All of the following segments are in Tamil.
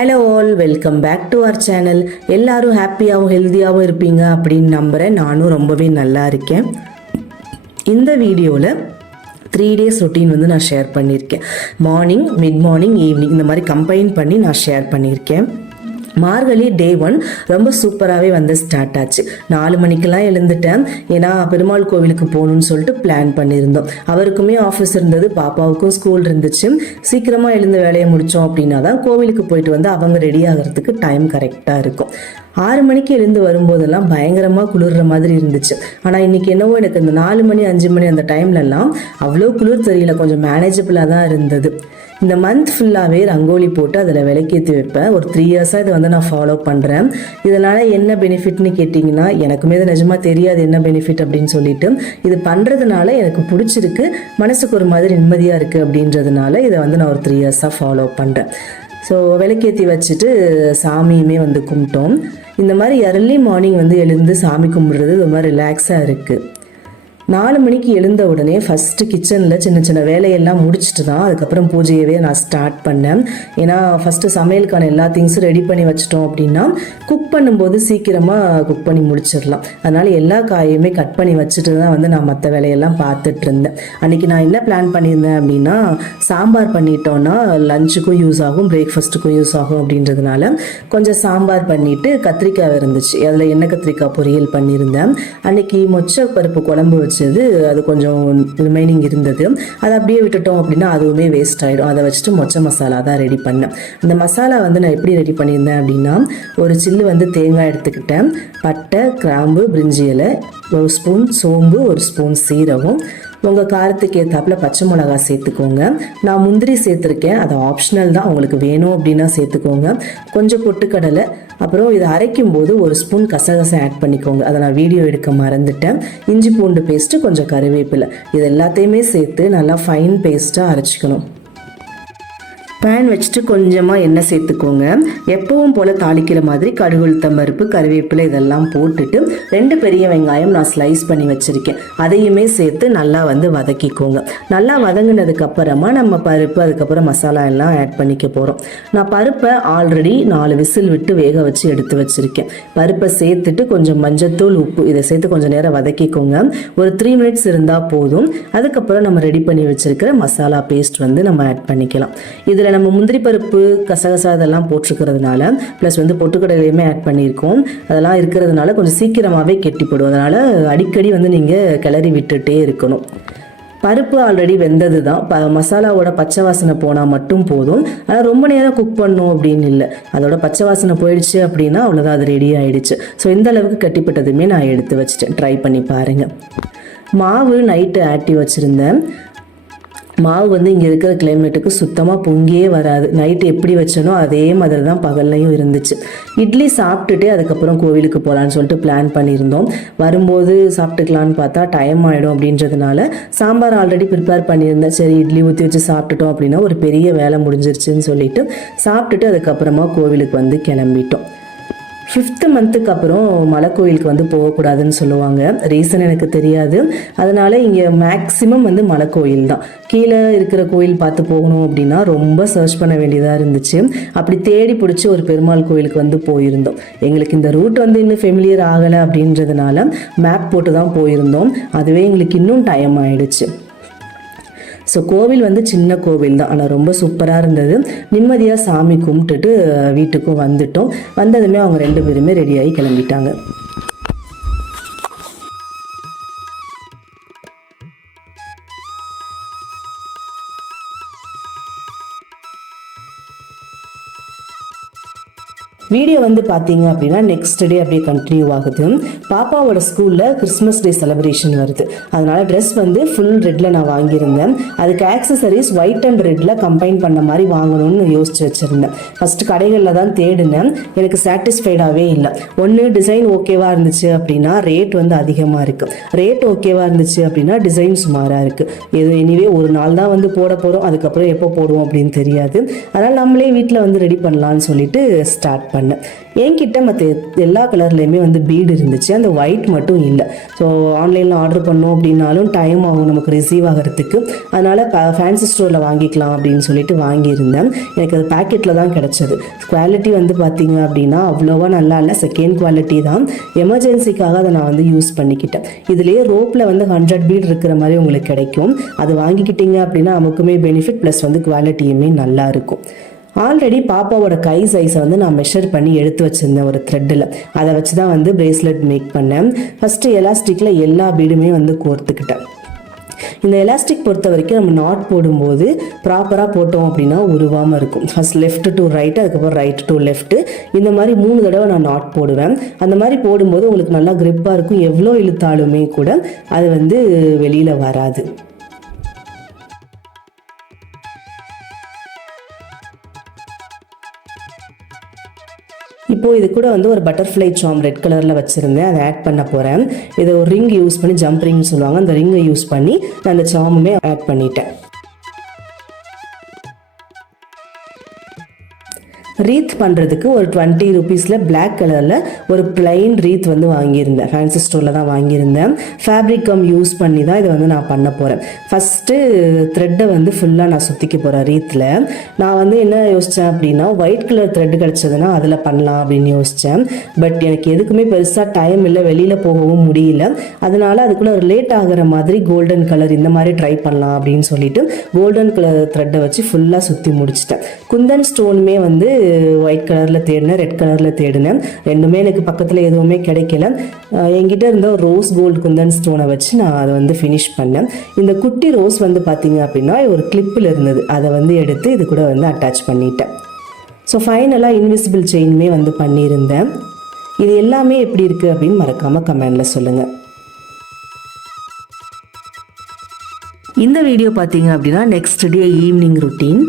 Hello all, welcome back to our channel. எல்லாரும் ஹாப்பியாகவும் ஹெல்த்தியாகவும் இருப்பீங்க அப்படின்னு நம்புகிறேன். நானும் ரொம்பவே நல்லா இருக்கேன். இந்த வீடியோவில் 3 days ரொட்டீன் வந்து நான் ஷேர் பண்ணியிருக்கேன். மார்னிங், மிட் மார்னிங், ஈவினிங் இந்த மாதிரி கம்பைன் பண்ணி நான் ஷேர் பண்ணியிருக்கேன். மார்கழி டே 1 ரொம்ப சூப்பராகவே வந்து ஸ்டார்ட் ஆச்சு. 4 மணிக்கெல்லாம் எழுந்துட்டேன். ஏன்னா பெருமாள் கோவிலுக்கு போகணுன்னு சொல்லிட்டு பிளான் பண்ணியிருந்தோம். அவருக்குமே ஆஃபீஸ் இருந்தது, பாப்பாவுக்கும் ஸ்கூல் இருந்துச்சு. சீக்கிரமாக எழுந்த வேலையை முடித்தோம் அப்படின்னா தான் கோவிலுக்கு போயிட்டு வந்து அவங்க ரெடி ஆகிறதுக்கு டைம் கரெக்டாக இருக்கும். 6 மணிக்கு எழுந்து வரும்போதெல்லாம் பயங்கரமாக குளிர்ற மாதிரி இருந்துச்சு. ஆனால் இன்னைக்கு என்னவோ எனக்கு இந்த 4 மணி 5 மணி அந்த டைம்லலாம் அவ்வளோ குளிர் தெரியல, கொஞ்சம் மேனேஜபிளாக தான் இருந்தது. இந்த மந்த் ஃபுல்லாகவே ரங்கோலி போட்டு அதில் விளக்கேற்றி வைப்பேன். ஒரு 3 years இதை வந்து நான் ஃபாலோ பண்ணுறேன். இதனால் என்ன பெனிஃபிட்னு கேட்டிங்கன்னா, எனக்குமே இது நிஜமாக தெரியாது என்ன பெனிஃபிட் அப்படின்னு சொல்லிட்டு. இது பண்ணுறதுனால எனக்கு பிடிச்சிருக்கு, மனசுக்கு ஒரு மாதிரி நிம்மதியாக இருக்குது அப்படின்றதுனால இதை வந்து நான் ஒரு 3 years ஃபாலோ பண்ணுறேன். ஸோ விளக்கேற்றி வச்சுட்டு சாமியுமே வந்து கும்பிட்டோம். இந்த மாதிரி early மார்னிங் வந்து எழுந்து சாமி கும்பிட்றது ஒரு மாதிரி ரிலாக்ஸாக இருக்குது. 4 மணிக்கு எழுந்த உடனே ஃபஸ்ட்டு கிச்சனில் சின்ன சின்ன வேலையெல்லாம் முடிச்சுட்டு தான் அதுக்கப்புறம் பூஜையவே நான் ஸ்டார்ட் பண்ணேன். ஏன்னா ஃபஸ்ட்டு சமையலுக்கான எல்லா திங்ஸும் ரெடி பண்ணி வச்சிட்டோம் அப்படின்னா குக் பண்ணும்போது சீக்கிரமாக குக் பண்ணி முடிச்சிடலாம். அதனால் எல்லா காயுமே கட் பண்ணி வச்சுட்டு தான் வந்து நான் மற்ற வேலையெல்லாம் பார்த்துட்டு இருந்தேன். அன்றைக்கி நான் என்ன பிளான் பண்ணியிருந்தேன் அப்படின்னா, சாம்பார் பண்ணிட்டோன்னா லஞ்சுக்கும் யூஸ் ஆகும், பிரேக்ஃபாஸ்ட்டுக்கும் யூஸ் ஆகும் அப்படின்றதுனால கொஞ்சம் சாம்பார் பண்ணிவிட்டு கத்திரிக்காய் இருந்துச்சு, அதில் எண்ணெய் கத்திரிக்காய் பொரியல் பண்ணியிருந்தேன். அன்றைக்கி மொச்சை பருப்பு குழம்பு வச்சு அது கொஞ்சம் ரிமைனிங் இருந்தது. அதை அப்படியே விட்டுட்டோம் அப்படின்னா அதுவுமே வேஸ்ட் ஆகிடும். அதை வச்சுட்டு மொச்சை மசாலா தான் ரெடி பண்ணேன். அந்த மசாலா வந்து நான் எப்படி ரெடி பண்ணியிருந்தேன் அப்படின்னா, ஒரு சில்லு வந்து தேங்காய் எடுத்துக்கிட்டேன், பட்டை, கிராம்பு, பிரிஞ்சி இலை, 1 ஸ்பூன் சோம்பு, 1 ஸ்பூன் சீரகம், உங்கள் காரத்துக்கு ஏற்றாப்புல பச்சை மிளகா சேர்த்துக்கோங்க. நான் முந்திரி சேர்த்துருக்கேன், அது ஆப்ஷனல் தான், உங்களுக்கு வேணும் அப்படின்னா சேர்த்துக்கோங்க. கொஞ்சம் பொட்டுக்கடலை, அப்புறம் இதை அரைக்கும் போது 1 ஸ்பூன் கசகசை ஆட் பண்ணிக்கோங்க. அதை நான் வீடியோ எடுக்க மறந்துட்டேன். இஞ்சி பூண்டு பேஸ்ட்டு, கொஞ்சம் கருவேப்பிலை, இது எல்லாத்தையுமே சேர்த்து நல்லா ஃபைன் பேஸ்ட்டாக அரைச்சிக்கணும். பேன் வச்சுட்டு கொஞ்சமாக எண்ணெய் சேர்த்துக்கோங்க. எப்பவும் போல் தாளிக்கிற மாதிரி கடுகு, உளுத்தம் பருப்பு, கருவேப்பிலை இதெல்லாம் போட்டுட்டு 2 பெரிய வெங்காயம் நான் ஸ்லைஸ் பண்ணி வச்சுருக்கேன், அதையுமே சேர்த்து நல்லா வந்து வதக்கிக்கோங்க. நல்லா வதங்கினதுக்கு அப்புறமா நம்ம பருப்பு, அதுக்கப்புறம் மசாலா எல்லாம் ஆட் பண்ணிக்க போகிறோம். நான் பருப்பை ஆல்ரெடி 4 விசில் விட்டு வேக வச்சு எடுத்து வச்சுருக்கேன். பருப்பை சேர்த்துட்டு கொஞ்சம் மஞ்சத்தூள், உப்பு இதை சேர்த்து கொஞ்சம் நேரம் வதக்கிக்கோங்க. ஒரு 3 minutes இருந்தால் போதும். அதுக்கப்புறம் நம்ம ரெடி பண்ணி வச்சுருக்கிற மசாலா பேஸ்ட் வந்து நம்ம ஆட் பண்ணிக்கலாம். இதில் நம்ம முந்திரி பருப்பு, கசகசா இதெல்லாம் போட்டிருக்கிறதுனால ப்ளஸ் வந்து பொட்டுக்கடலையுமே ஆட் பண்ணியிருக்கோம். அதெல்லாம் இருக்கிறதுனால கொஞ்சம் சீக்கிரமாகவே கெட்டிப்படும். அதனால் அடிக்கடி வந்து நீங்கள் கிளறி விட்டுட்டே இருக்கணும். பருப்பு ஆல்ரெடி வெந்தது தான், மசாலாவோட பச்சை வாசனை போனால் மட்டும் போதும். ஆனால் ரொம்ப நேரம் குக் பண்ணணும் அப்படின்னு இல்லை, அதோட பச்சை வாசனை போயிடுச்சு அப்படின்னா அவ்வளோதான், அது ரெடி ஆகிடுச்சு. ஸோ இந்த அளவுக்கு கட்டிப்பட்டதுமே நான் எடுத்து வச்சுட்டேன். ட்ரை பண்ணி பாருங்கள். மாவு நைட்டு ஆட்டி வச்சுருந்தேன். மாவு வந்து இங்கே இருக்கிற கிளைமேட்டுக்கு சுத்தமாக பொங்கியே வராது. நைட்டு எப்படி வச்சனோ அதே மாதிரி தான் பகல்லையும் இருந்துச்சு. இட்லி சாப்பிட்டுட்டு அதுக்கப்புறம் கோவிலுக்கு போகலான்னு சொல்லிட்டு பிளான் பண்ணியிருந்தோம். வரும்போது சாப்பிட்டுக்கலான்னு பார்த்தா டைம் ஆகிடும் அப்படின்றதுனால சாம்பார் ஆல்ரெடி ப்ரிப்பேர் பண்ணியிருந்தேன். சரி இட்லி ஊற்றி வச்சு சாப்பிட்டுட்டோம் அப்படின்னா ஒரு பெரிய வேலை முடிஞ்சிருச்சுன்னு சொல்லிட்டு சாப்பிட்டுட்டு அதுக்கப்புறமா கோவிலுக்கு வந்து கிளம்பிட்டோம். 5th மந்த்துக்கு அப்புறம் மலை கோயிலுக்கு வந்து போகக்கூடாதுன்னு சொல்லுவாங்க. ரீசன் எனக்கு தெரியாது. அதனால இங்கே மேக்ஸிமம் வந்து மலை கோயில் தான். கீழே இருக்கிற கோயில் பார்த்து போகணும் அப்படின்னா ரொம்ப சர்ச் பண்ண வேண்டியதாக இருந்துச்சு. அப்படி தேடி பிடிச்சி ஒரு பெருமாள் கோயிலுக்கு வந்து போயிருந்தோம். எங்களுக்கு இந்த ரூட் வந்து இன்னும் ஃபெமிலியர் ஆகலை அப்படின்றதுனால மேப் போட்டு தான் போயிருந்தோம். அதுவே எங்களுக்கு இன்னும் டைம் ஆயிடுச்சு. ஸோ கோவில் வந்து சின்ன கோவில் தான், ஆனால் ரொம்ப சூப்பராக இருந்தது. நிம்மதியாக சாமி கும்பிட்டுட்டு வீட்டுக்கும் வந்துட்டோம். வந்ததுமே அவங்க 2 பேருமே ரெடியாகி கிளம்பிட்டாங்க. வீடியோ வந்து பார்த்தீங்க அப்படின்னா நெக்ஸ்ட் டே அப்படியே கண்டினியூ ஆகுது. பாப்பாவோட ஸ்கூலில் கிறிஸ்மஸ் டே செலிப்ரேஷன் வருது. அதனால ட்ரெஸ் வந்து ஃபுல் ரெட்டில் நான் வாங்கியிருந்தேன். அதுக்கு ஆக்சசரிஸ் ஒயிட் அண்ட் ரெட்டில் கம்பைன் பண்ண மாதிரி வாங்கணும்னு யோசிச்சு வச்சுருந்தேன். ஃபஸ்ட்டு கடைகளில் தான் தேடினேன், எனக்கு சாட்டிஸ்ஃபைடாகவே இல்லை. ஒன்று டிசைன் ஓகேவாக இருந்துச்சு அப்படின்னா ரேட் வந்து அதிகமாக இருக்குது, ரேட் ஓகேவாக இருந்துச்சு அப்படின்னா டிசைன் சுமாராக இருக்குது. இது எனிவே ஒரு நாள் தான் வந்து போட போகிறோம், அதுக்கப்புறம் எப்போ போடுவோம் அப்படின்னு தெரியாது. அதனால் நம்மளே வீட்டில் வந்து ரெடி பண்ணலான்னு சொல்லிட்டு ஸ்டார்ட் பண்ணேன். பண்ணேன். என்கிட்ட மற்ற எல்லா கலர்லேயுமே வந்து பீடு இருந்துச்சு, அந்த ஒயிட் மட்டும் இல்லை. ஸோ ஆன்லைனில் ஆர்டர் பண்ணோம் அப்படின்னாலும் டைம் ஆகும் நமக்கு ரிசீவ் ஆகிறதுக்கு. அதனால் ஃபேன்சி ஸ்டோரில் வாங்கிக்கலாம் அப்படின்னு சொல்லிட்டு வாங்கியிருந்தேன். எனக்கு அது பேக்கெட்டில் தான் கிடச்சது. குவாலிட்டி வந்து பார்த்தீங்க அப்படின்னா அவ்வளோவா நல்லா இல்லை, செகண்ட் குவாலிட்டி தான். எமர்ஜென்சிக்காக அதை நான் வந்து யூஸ் பண்ணிக்கிட்டேன். இதுலேயே ரோப்பில் வந்து 100 பீட் இருக்கிற மாதிரி உங்களுக்கு கிடைக்கும். அது வாங்கிக்கிட்டீங்க அப்படின்னா நமக்குமே பெனிஃபிட், ப்ளஸ் வந்து குவாலிட்டியுமே நல்லா இருக்கும். ஆல்ரெடி பாப்பாவோட கை சைஸை வந்து நான் மெஷர் பண்ணி எடுத்து வச்சுருந்தேன் ஒரு த்ரெட்டில். அதை வச்சு தான் வந்து பிரேஸ்லெட் மேக் பண்ணேன். ஃபஸ்ட்டு எலாஸ்டிக்கில் எல்லா பீடுமே வந்து கோர்த்துக்கிட்டேன். இந்த எலாஸ்டிக் பொறுத்த வரைக்கும் நம்ம நாட் போடும்போது ப்ராப்பராக போட்டோம் அப்படின்னா உருவாமல் இருக்கும். ஃபர்ஸ்ட் லெஃப்ட் டு ரைட்டு, அதுக்கப்புறம் ரைட் டு லெஃப்ட்டு, இந்த மாதிரி 3 தடவை நான் நாட் போடுவேன். அந்த மாதிரி போடும்போது உங்களுக்கு நல்லா கிரிப்பாக இருக்கும். எவ்வளோ இழுத்தாலுமே கூட அது வந்து வெளியில் வராது. இப்போது இது கூட வந்து ஒரு பட்டர்ஃப்ளை சாம் ரெட் கலரில் வச்சுருந்தேன், அதை ஆட் பண்ண போகிறேன். இதை ஒரு ரிங் யூஸ் பண்ணி, ஜம்ப் ரிங்னு சொல்லுவாங்க, அந்த ரிங்கை யூஸ் பண்ணி நான் அந்த சாமுமே ஆட் பண்ணிட்டேன். ரீத் பண்ணுறதுக்கு ஒரு 20 ருபீஸில் பிளாக் கலரில் ஒரு பிளைன் ரீத் வந்து வாங்கியிருந்தேன். ஃபேன்சி ஸ்டோரில் தான் வாங்கியிருந்தேன். ஃபேப்ரிக் கம் யூஸ் பண்ணி தான் இதை வந்து நான் பண்ண போகிறேன். ஃபஸ்ட்டு த்ரெட்டை வந்து ஃபுல்லாக நான் சுற்றிக்க போகிறேன் ரீத்தில். நான் வந்து என்ன யோசித்தேன் அப்படின்னா, ஒயிட் கலர் த்ரெட் கிடச்சதுன்னா அதில் பண்ணலாம் அப்படின்னு யோசித்தேன். பட் எனக்கு எதுக்குமே பெருசாக டைம் இல்லை, வெளியில் போகவும் முடியல. அதனால் அதுக்குள்ளே ரிலேட் ஆகிற மாதிரி கோல்டன் கலர் இந்த மாதிரி ட்ரை பண்ணலாம் அப்படின்னு சொல்லிட்டு கோல்டன் கலர் த்ரெட்டை வச்சு ஃபுல்லாக சுற்றி முடிச்சிட்டேன். குந்தன் ஸ்டோனுமே வந்து ஒயிட் கலரில் தேடினேன், ரெட் கலரில் தேடினேன். ரெண்டுமே எனக்கு பக்கத்தில் எதுவுமே கிடைக்கல. என்கிட்ட இருந்த ஒரு ரோஸ் கோல்டு குந்தன் ஸ்டோனை வச்சு நான் அதை வந்து ஃபினிஷ் பண்ணேன். இந்த குட்டி ரோஸ் வந்து பார்த்தீங்க அப்படின்னா ஒரு கிளிப்பில் இருந்தது, அதை வந்து எடுத்து இது கூட வந்து அட்டாச் பண்ணிட்டேன். ஸோ ஃபைனலாக இன்விசிபிள் செயினுமே வந்து பண்ணியிருந்தேன். இது எல்லாமே எப்படி இருக்குது அப்படின்னு மறக்காமல் கமெண்டில் சொல்லுங்கள். இந்த வீடியோ பார்த்தீங்க அப்படின்னா next day evening routine.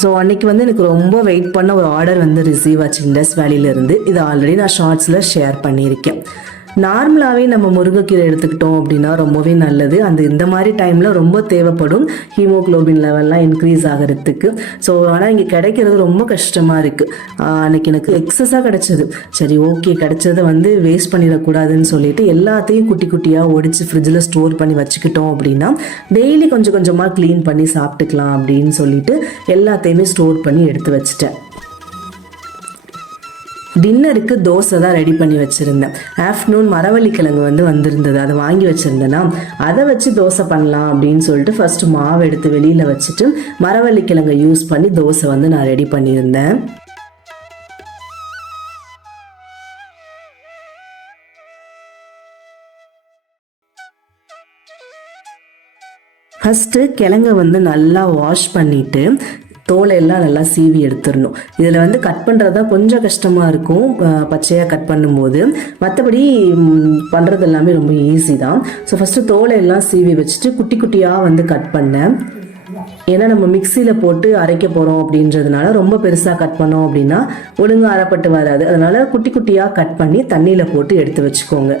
So அன்றைக்கி வந்து எனக்கு ரொம்ப வெயிட் பண்ண ஒரு ஆர்டர் வந்து ரிசீவ் ஆச்சு இண்டஸ் வேலியிலேருந்து. இது ஆல்ரெடி நான் ஷார்ட்ஸில் ஷேர் பண்ணியிருக்கேன். நார்மலாகவே நம்ம முருங்கைக்கீரை எடுத்துக்கிட்டோம் அப்படின்னா ரொம்பவே நல்லது. இந்த மாதிரி டைமில் ரொம்ப தேவைப்படும், ஹீமோக்ளோபின் லெவல்லாம் இன்க்ரீஸ் ஆகிறதுக்கு. ஸோ ஆனால் இங்கே கிடைக்கிறது ரொம்ப கஷ்டமாக இருக்குது. அன்றைக்கி எனக்கு எக்ஸஸாக கிடச்சிது. சரி ஓகே, கிடைச்சதை வந்து வேஸ்ட் பண்ணிடக்கூடாதுன்னு சொல்லிட்டு எல்லாத்தையும் குட்டி குட்டியாக ஒடிச்சு ஃப்ரிட்ஜில் ஸ்டோர் பண்ணி வச்சுக்கிட்டோம் அப்படின்னா டெய்லி கொஞ்சம் கொஞ்சமாக க்ளீன் பண்ணி சாப்பிட்டுக்கலாம் அப்படின்னு சொல்லிட்டு எல்லாத்தையுமே ஸ்டோர் பண்ணி எடுத்து வச்சுட்டேன். டின்னருக்கு தோசை தான் ரெடி பண்ணி வச்சுருந்தேன். ஆஃப்டர்நூன் மரவள்ளிக்கிழங்கு வந்து வந்திருந்தது, அதை வாங்கி வச்சுருந்தேன்னா அதை வச்சு தோசை பண்ணலாம் அப்படின்னு சொல்லிட்டு ஃபஸ்ட்டு மாவு எடுத்து வெளியில் வச்சுட்டு மரவள்ளிக்கிழங்கை யூஸ் பண்ணி தோசை வந்து நான் ரெடி பண்ணியிருந்தேன். ஃபஸ்ட்டு கிழங்கை வந்து நல்லா வாஷ் பண்ணிவிட்டு தோலையெல்லாம் நல்லா சீவி எடுத்துடணும். இதில் வந்து கட் பண்ணுறது தான் கொஞ்சம் கஷ்டமாக இருக்கும் பச்சையாக கட் பண்ணும்போது. மற்றபடி பண்ணுறது எல்லாமே ரொம்ப ஈஸி தான். ஸோ ஃபஸ்ட்டு தோலையெல்லாம் சீவி வச்சுட்டு குட்டி குட்டியாக வந்து கட் பண்ணேன். ஏன்னா நம்ம மிக்சியில் போட்டு அரைக்க போகிறோம் அப்படின்றதுனால ரொம்ப பெருசாக கட் பண்ணோம் அப்படின்னா ஒழுங்காக அரைப்பட்டு வராது. அதனால் குட்டி குட்டியாக கட் பண்ணி தண்ணியில் போட்டு எடுத்து வச்சுக்கோங்க.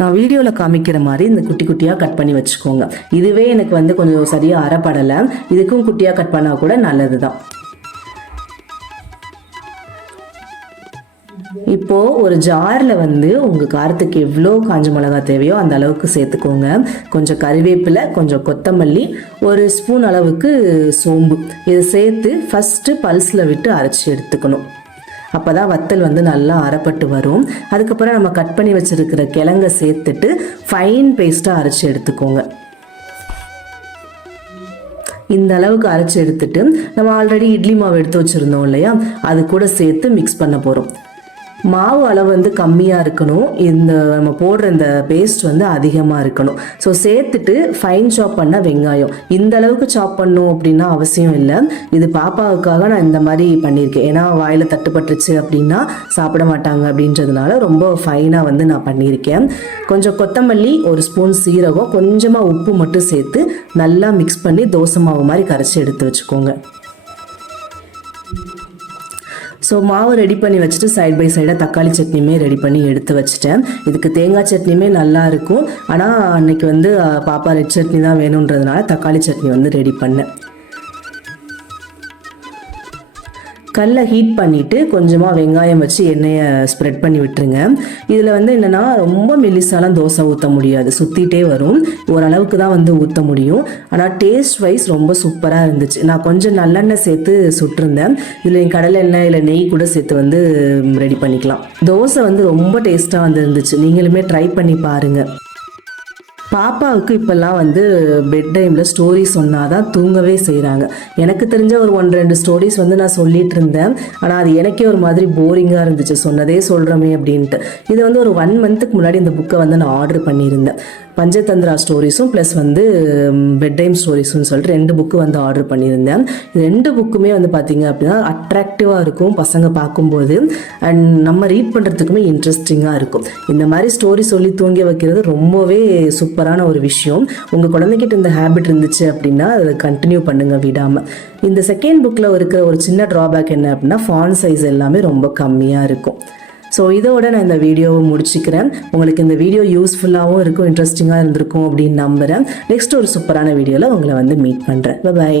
நான் வீடியோவில் காமிக்கிற மாதிரி இந்த குட்டி குட்டியாக கட் பண்ணி வச்சுக்கோங்க. இதுவே எனக்கு வந்து கொஞ்சம் சரியாக அரைப்படலை, இதுக்கும் குட்டியாக கட் பண்ணால் கூட நல்லது தான். இப்போது ஒரு ஜாரில் வந்து உங்கள் காரத்துக்கு எவ்வளோ காஞ்ச மிளகா தேவையோ அந்த அளவுக்கு சேர்த்துக்கோங்க. கொஞ்சம் கறிவேப்பிலை, கொஞ்சம் கொத்தமல்லி, ஒரு ஸ்பூன் அளவுக்கு சோம்பு, இதை சேர்த்து ஃபஸ்ட்டு பல்ஸில் விட்டு அரைச்சி எடுத்துக்கணும். அப்போ தான் வத்தல் வந்து நல்லா அரைப்பட்டு வரும். அதுக்கப்புறம் நம்ம கட் பண்ணி வச்சுருக்கிற கிழங்கை சேர்த்துட்டு ஃபைன் பேஸ்ட்டாக அரைச்சி எடுத்துக்கோங்க. இந்த அளவுக்கு அரைச்சி எடுத்துட்டு நம்ம ஆல்ரெடி இட்லி மாவு எடுத்து வச்சுருந்தோம் இல்லையா, அது கூட சேர்த்து மிக்ஸ் பண்ண போகிறோம். மாவு அளவு வந்து கம்மியாக இருக்கணும், நம்ம போடுற இந்த பேஸ்ட் வந்து அதிகமாக இருக்கணும். ஸோ சேர்த்துட்டு ஃபைன் சாப் பண்ண வெங்காயம், இந்த அளவுக்கு சாப் பண்ணணும் அப்படின்னா அவசியம் இல்லை. இது பாப்பாவுக்காக நான் இந்த மாதிரி பண்ணியிருக்கேன். ஏன்னா வாயில் தட்டுப்பட்டுருச்சு அப்படின்னா சாப்பிட மாட்டாங்க அப்படின்றதுனால ரொம்ப ஃபைனாக வந்து நான் பண்ணியிருக்கேன். கொஞ்சம் கொத்தமல்லி, ஒரு ஸ்பூன் சீரகம், கொஞ்சமாக உப்பு மட்டும் சேர்த்து நல்லா மிக்ஸ் பண்ணி தோசை மாவு மாதிரி கரைச்சி எடுத்து வச்சுக்கோங்க. ஸோ மாவு ரெடி பண்ணி வச்சுட்டு சைட் பை சைடாக தக்காளி சட்னியுமே ரெடி பண்ணி எடுத்து வச்சுட்டேன். இதுக்கு தேங்காய் சட்னியுமே நல்லா இருக்கும். ஆனால் அன்னைக்கு வந்து பாப்பா ரெட் சட்னி தான் வேணுன்றதுனால தக்காளி சட்னி வந்து ரெடி பண்ணேன். கல்லை ஹீட் பண்ணிவிட்டு கொஞ்சமாக வெங்காயம் வச்சு எண்ணெயை ஸ்ப்ரெட் பண்ணி விட்டுருங்க. இதில் வந்து என்னென்னா ரொம்ப மெலிசாலாம் தோசை ஊற்ற முடியாது, சுற்றிட்டே வரும், ஓரளவுக்கு தான் வந்து ஊற்ற முடியும். ஆனால் டேஸ்ட் வைஸ் ரொம்ப சூப்பராக இருந்துச்சு. நான் கொஞ்சம் நல்லெண்ணெய் சேர்த்து சுட்டிருந்தேன். இதில் கடலை எண்ணெய் இல்லை நெய் கூட சேர்த்து வந்து ரெடி பண்ணிக்கலாம். தோசை வந்து ரொம்ப டேஸ்ட்டாக வந்து இருந்துச்சு. நீங்களுமே ட்ரை பண்ணி பாருங்கள். பாப்பாவுக்கு இப்போல்லாம் வந்து பெட் டைமில் ஸ்டோரி சொன்னால் தான் தூங்கவே செய்கிறாங்க. எனக்கு தெரிஞ்ச ஒரு 1-2 ஸ்டோரிஸ் வந்து நான் சொல்லிட்டு இருந்தேன். ஆனால் அது எனக்கே ஒரு மாதிரி போரிங்காக இருந்துச்சு, சொன்னதே சொல்கிறோமே அப்படின்ட்டு. இது வந்து ஒரு 1 மந்த்துக்கு முன்னாடி இந்த புக்கை வந்து நான் ஆர்டர் பண்ணியிருந்தேன். பஞ்சதந்திரா ஸ்டோரிஸும் ப்ளஸ் வந்து பெட் டைம் ஸ்டோரிஸும் சொல்லிட்டு 2 புக்கு வந்து ஆர்டர் பண்ணியிருந்தேன். இது 2 புக்குமே வந்து பார்த்திங்க அப்படின்னா அட்ராக்டிவாக இருக்கும் பசங்க பார்க்கும்போது, அண்ட் நம்ம ரீட் பண்ணுறதுக்குமே இன்ட்ரெஸ்டிங்காக இருக்கும். இந்த மாதிரி ஸ்டோரி சொல்லி தூங்கி வைக்கிறது ரொம்பவே சூப்பரான ஒரு விஷயம். உங்கள் குழந்தைகிட்ட இந்த ஹேபிட் இருந்துச்சு அப்படின்னா அதை கண்டினியூ பண்ணுங்கள் விடாமல். இந்த செகண்ட் புக்கில் இருக்கிற ஒரு சின்ன ட்ராபேக் என்ன அப்படின்னா ஃபாண்ட் சைஸ் எல்லாமே ரொம்ப கம்மியாக இருக்கும். ஸோ இதோட நான் இந்த வீடியோவை முடிச்சுக்கிறேன். உங்களுக்கு இந்த வீடியோ யூஸ்ஃபுல்லாகவும் இருக்கும், இன்ட்ரெஸ்டிங்காக இருந்திருக்கும் அப்படின்னு நம்புகிறேன். நெக்ஸ்ட் ஒரு சூப்பரான வீடியோவில் உங்களை வந்து மீட் பண்ணுறேன். பை.